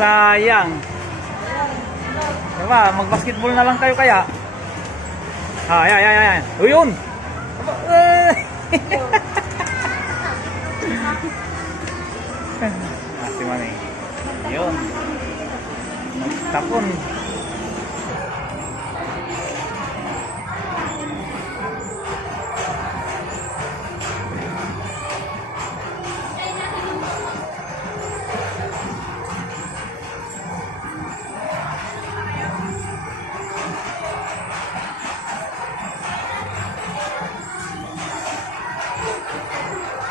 Sayang. Diba, mag-basketball na lang kayo kaya? Ayan. O yun! Si Manny. Yun. Tapon.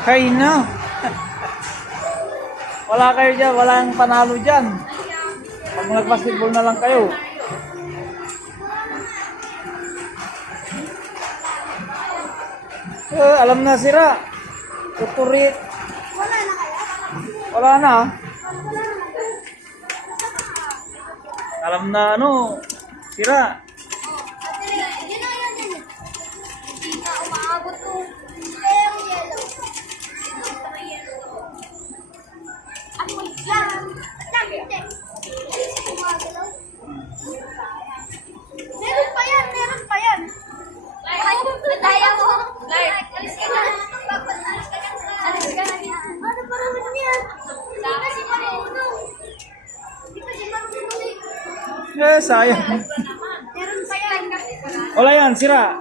Kayo na. Wala kayo dyan, walang panalo dyan. Pag nag-basketball na lang kayo. Alam na sira. Tuturit. Wala na kaya? Wala na. Alam na ano, sira. Yun na yan din. Hindi na umaabot ko. Kaya yung yellow. Ano yan? Hindi. Meron pa yan, meron pa yan. Daya mo. Alis ka na. Alis ka na. Ano pa naman yan? Hindi kasi marunong. Hindi kasi marunong. Sayang. Meron pa yan. Wala yan, sira.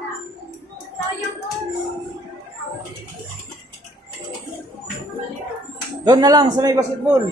Sayang po. Doon na lang sa may basketball.